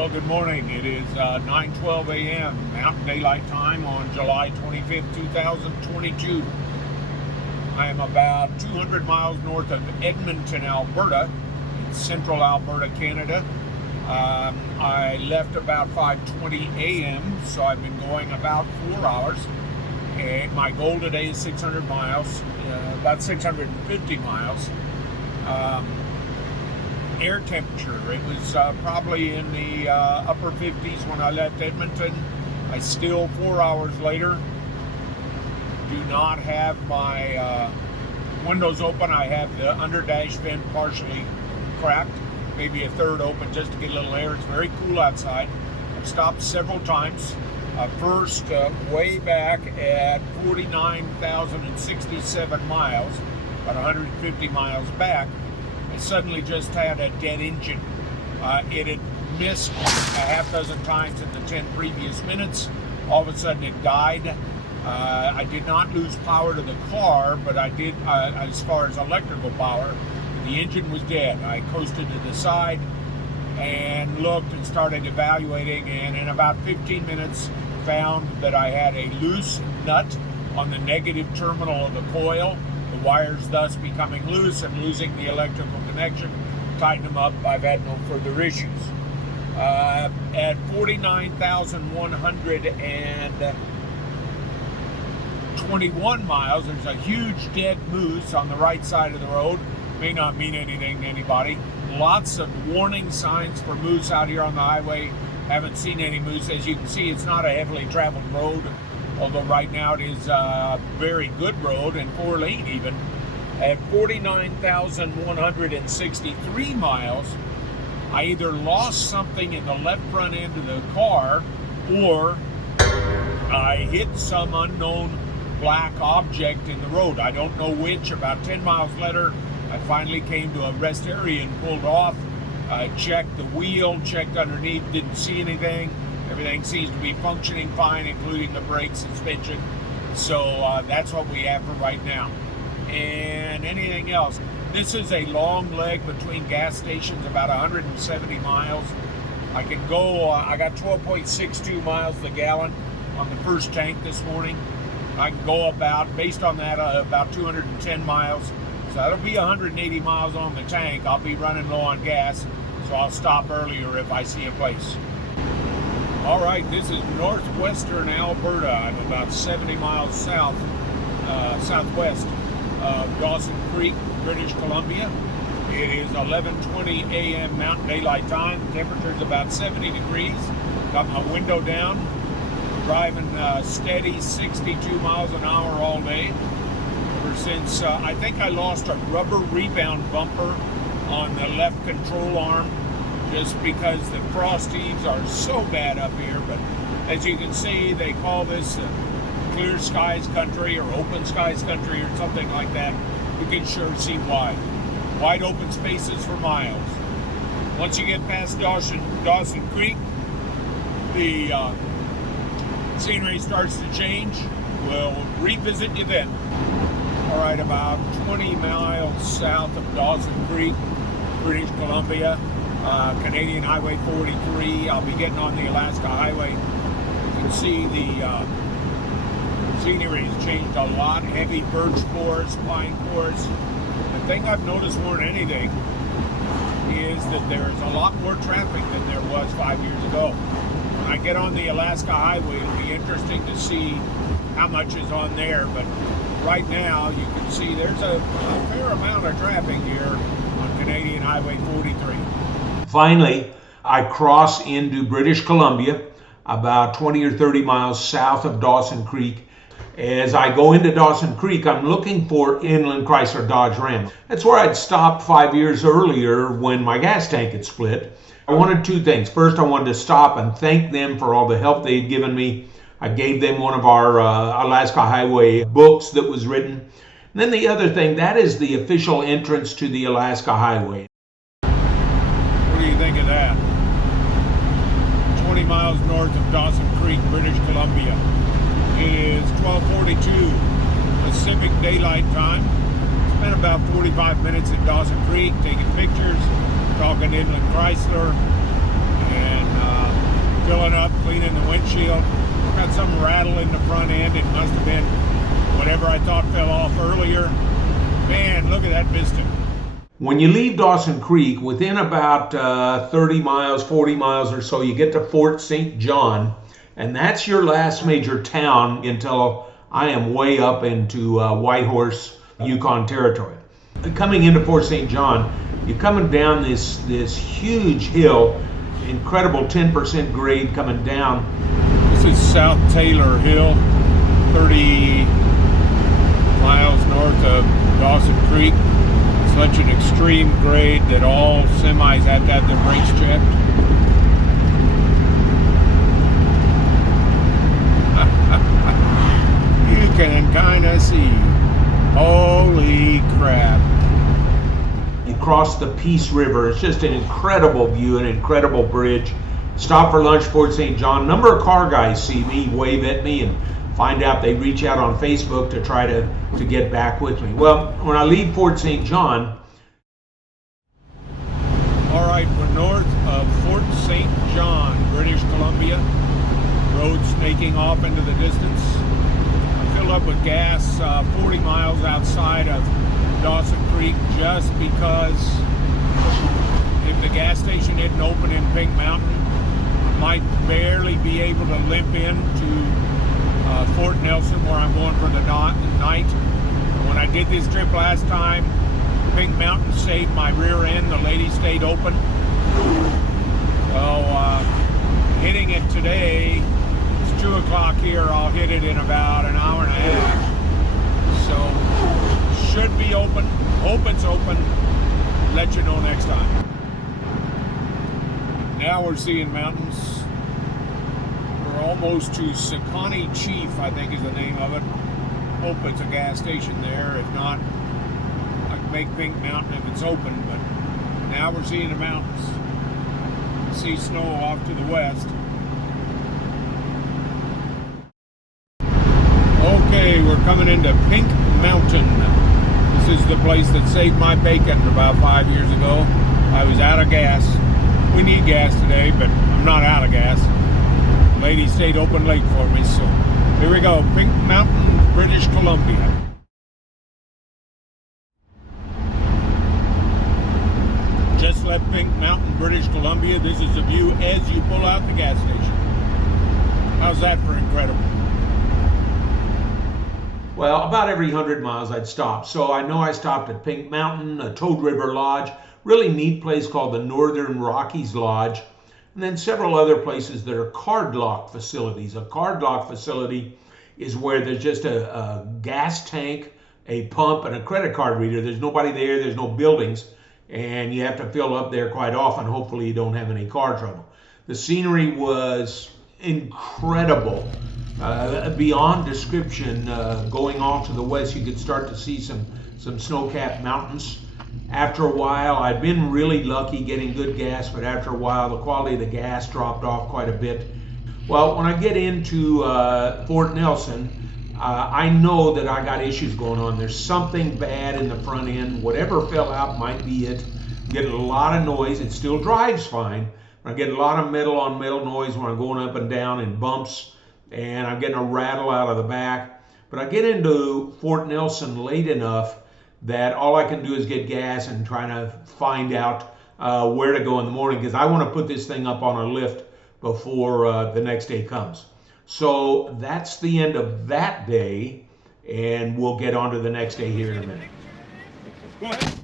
Well, good morning. It is 9:12 a.m. Mountain Daylight Time on July 25th, 2022. I am about 200 miles north of Edmonton, Alberta, in central Alberta, Canada. I left about 5:20 a.m., so I've been going about 4 hours. And my goal today is 600 miles, about 650 miles. Air temperature, it was probably in the upper 50s when I left Edmonton. I still, 4 hours later, do not have my windows open. I have the under dash vent partially cracked, maybe a third open just to get a little air. It's very cool outside. I've stopped several times. First, way back at 49,067 miles, about 150 miles back, I suddenly just had a dead engine. It had missed a half dozen times in the 10 previous minutes. All of a sudden it died. I did not lose power to the car, but I did, as far as electrical power, the engine was dead. I coasted to the side and looked and started evaluating, and in about 15 minutes found that I had a loose nut on the negative terminal of the coil. The wires thus becoming loose and losing the electrical connection. Tighten them up. I've had no further issues. At 49,121 miles, there's a huge dead moose on the right side of the road. May not mean anything to anybody. Lots of warning signs for moose out here on the highway. Haven't seen any moose. As you can see, it's not a heavily traveled road, although right now it is a very good road and 4-lane even. At 49,163 miles, I either lost something in the left front end of the car, or I hit some unknown black object in the road. I don't know which. About 10 miles later, I finally came to a rest area and pulled off. Checked the wheel, checked underneath, didn't see anything. Everything seems to be functioning fine, including the brake suspension. So that's what we have for right now. And anything else? This is a long leg between gas stations, about 170 miles. I can go, I got 12.62 miles a gallon on the first tank this morning. I can go about, based on that, about 210 miles. So that'll be 180 miles on the tank. I'll be running low on gas, so I'll stop earlier if I see a place. All right, this is northwestern Alberta. I'm about 70 miles southwest of Dawson Creek, British Columbia. It is 11:20 a.m. Mountain Daylight Time. The temperature is about 70 degrees. Got my window down. Driving steady 62 miles an hour all day. Ever since, I think I lost a rubber rebound bumper on the left control arm, just because the frost heaves are so bad up here. But as you can see, they call this clear skies country or open skies country or something like that. You can sure see why. Wide open spaces for miles. Once you get past Dawson Creek, the scenery starts to change. We'll revisit you then. All right, about 20 miles south of Dawson Creek, British Columbia, Canadian Highway 43. I'll be getting on the Alaska Highway. You can see the scenery has changed a lot. Heavy birch forest, pine forest. The thing I've noticed more than anything is that there's a lot more traffic than there was 5 years ago. When I get on the Alaska Highway, it'll be interesting to see how much is on there. But right now, you can see there's a fair amount of traffic here on Canadian Highway 43. Finally, I cross into British Columbia, about 20 or 30 miles south of Dawson Creek. As I go into Dawson Creek, I'm looking for Inland Chrysler Dodge Ram. That's where I'd stopped 5 years earlier when my gas tank had split. I wanted two things. First, I wanted to stop and thank them for all the help they had given me. I gave them one of our Alaska Highway books that was written. And then the other thing, that is the official entrance to the Alaska Highway. What do you think of that? 20 miles north of Dawson Creek, British Columbia. It is 12:42 Pacific Daylight Time. Spent about 45 minutes at Dawson Creek taking pictures, talking Inland Chrysler, and windshield. Got some rattle in the front end. It must have been whatever I thought fell off earlier. Man, look at that vista. When you leave Dawson Creek, within about 30 miles, 40 miles or so, you get to Fort St. John, and that's your last major town until I am way up into Whitehorse, Yukon Territory. Coming into Fort St. John, you're coming down this huge hill, incredible 10% grade coming down. This is South Taylor Hill, 30 miles north of Dawson Creek. Such an extreme grade that all semis have to have their brakes checked. You can kind of see. Holy crap. You cross the Peace River. It's just an incredible view, an incredible bridge. Stop for lunch, Fort St. John. A number of car guys see me, wave at me, and find out. They reach out on Facebook to try to get back with me. Well, when I leave Fort St. John. All right, we're north of Fort St. John, British Columbia. Road snaking off into the distance. I filled up with gas 40 miles outside of Dawson Creek just because if the gas station isn't open in Pink Mountain, I might barely be able to limp into Fort Nelson, where I'm going for the night. When I did this trip last time, Pink Mountain saved my rear end. The lady stayed open. So hitting it today, it's 2 o'clock here. I'll hit it in about an hour and a half. So should be open. Hope it's open. Let you know next time. Now we're seeing mountains. Almost to Sekani Chief, I think is the name of it. Hope it's a gas station there. If not, I can make Pink Mountain if it's open, but now we're seeing the mountains. See snow off to the west. Okay, we're coming into Pink Mountain. This is the place that saved my bacon about 5 years ago. I was out of gas. We need gas today, but I'm not out of gas. Lady stayed open late for me, so here we go. Pink Mountain, British Columbia. Just left Pink Mountain, British Columbia. This is the view as you pull out the gas station. How's that for incredible? Well, about every 100 miles I'd stop. So I know I stopped at Pink Mountain, a Toad River Lodge, really neat place called the Northern Rockies Lodge, and then several other places that are card lock facilities. A card lock facility is where there's just a gas tank, a pump, and a credit card reader. There's nobody there, there's no buildings, and you have to fill up there quite often. Hopefully you don't have any car trouble. The scenery was incredible, beyond description. Going off to the west, you could start to see some snow-capped mountains. After a while, I'd been really lucky getting good gas, but after a while, the quality of the gas dropped off quite a bit. Well, when I get into Fort Nelson, I know that I got issues going on. There's something bad in the front end. Whatever fell out might be it. Getting a lot of noise. It still drives fine. I get a lot of metal on metal noise when I'm going up and down in bumps, and I'm getting a rattle out of the back. But I get into Fort Nelson late enough that all I can do is get gas and try to find out where to go in the morning, because I want to put this thing up on a lift before the next day comes. So that's the end of that day, and we'll get on to the next day here in a minute. Go ahead.